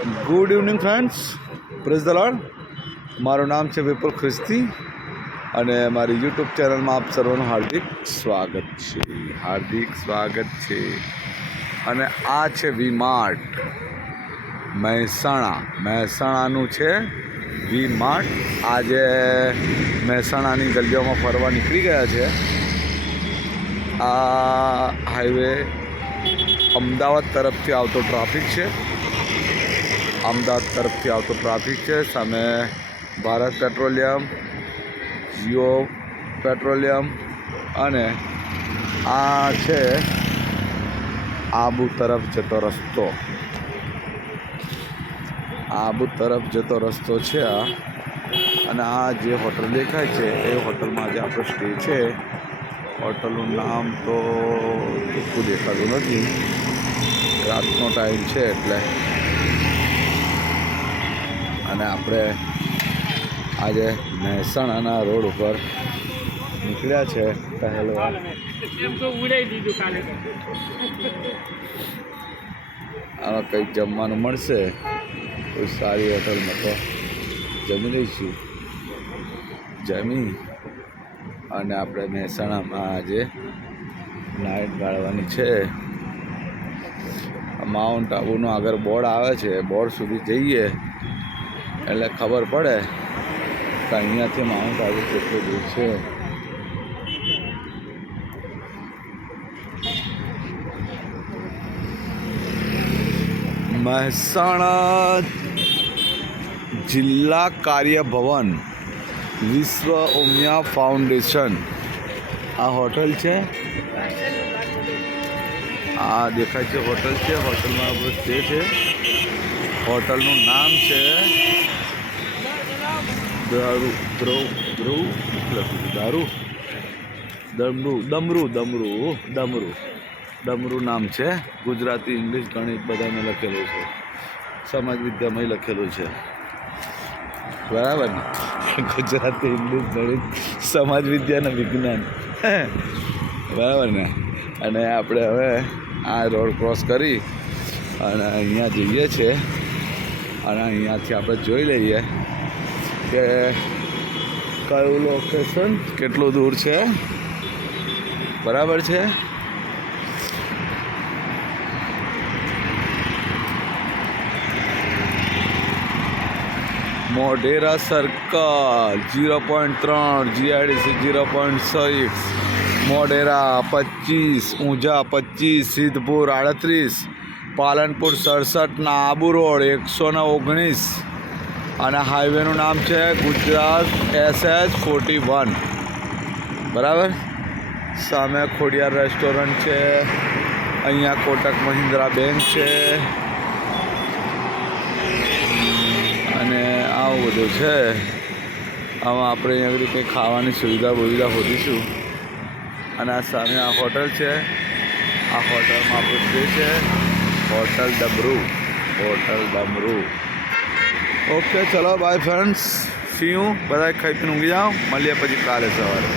Good evening friends, praise the lord. મારું નામ છે વિપુલ ખ્રિસ્તી અને મારી યુટ્યુબ ચેનલમાં આપ સર્વનું હાર્દિક સ્વાગત છે. અને આ છે વી માર્ટ મહેસાણાનું છે વી માર્ટ. આજે મહેસાણાની ગલીઓમાં ફરવા નીકળી ગયા છે. આ હાઈવે અમદાવાદ તરફથી આવતો ટ્રાફિક છે. સામે ભારત પેટ્રોલિયમ, જીઓ પેટ્રોલિયમ અને આ છે આબુ તરફ જતો રસ્તો છે આ. અને આ જે હોટલ દેખાય છે એ હોટલમાં આજે આપણો સ્ટે છે. હોટલનું નામ તો ચોખ્ખું દેખાતું નથી, રાતનો ટાઈમ છે એટલે. અને આપણે આજે મહેસાણાના રોડ ઉપર નીકળ્યા છે ટહેલવા. આમાં કંઈક જમવાનું મળશે કોઈ સારી હોટલમાં તો જમી લઈશું. જમી અને આપણે મહેસાણામાં આજે નાઇટ ગાળવાની છે. માઉન્ટ આબુનું આગળ બોર્ડ આવે છે, બોર્ડ સુધી જઈએ એટલે ખબર પડે કે અહીંયાથી માઉન્ટ આબુ કેટલું દૂર છે. મહેસાણા જિલ્લા કાર્ય ભવન, વિશ્વ ઉમિયા ફાઉન્ડેશન આ હોટલ છે. આ દેખાય છે હોટલ છે. હોટલમાં આપણો સ્ટે છે. હોટલનું નામ છે ડમરૂ નામ છે. ગુજરાતી, ઇંગ્લિશ, ગણિત બધામાં લખેલું છે. સમાજ વિદ્યામાં લખેલું છે, બરાબર ને? ગુજરાતી, ઇંગ્લિશ, ગણિત, સમાજ વિદ્યા અને વિજ્ઞાન, બરાબર ને? અને આપણે હવે આ રોડ ક્રોસ કરી અને અહીંયા જઈએ છીએ. અને અહીંયાથી આપણે જોઈ લઈએ કે કયું લોકેશન કેટલું દૂર છે, બરાબર છે? Modhera circle 0.3, GIDC 0.6, Modhera 25, Unjha 25, Sidhpur 38, Palanpur 67, Abu road 119. અને હાઈવેનું નામ છે ગુજરાત SS41, બરાબર. સામે ખોડિયાર રેસ્ટોરન્ટ છે. અહીંયા કોટક મહિન્દ્રા બેંક છે અને આવું બધું છે. આમાં આપણે અહીંયા આગળ કંઈ ખાવાની સુવિધા શોધીશું. અને આ સામે આ હોટલ છે. આ હોટલમાં આપણું સ્ટે છે, હોટલ ડમરૂ. ઓકે, ચલો બાય ફ્રેન્ડ્સ, સી યુ. બધા ખાઈ પીને ઊંઘી જાઓ. મળીએ પછી કાલે સવારે.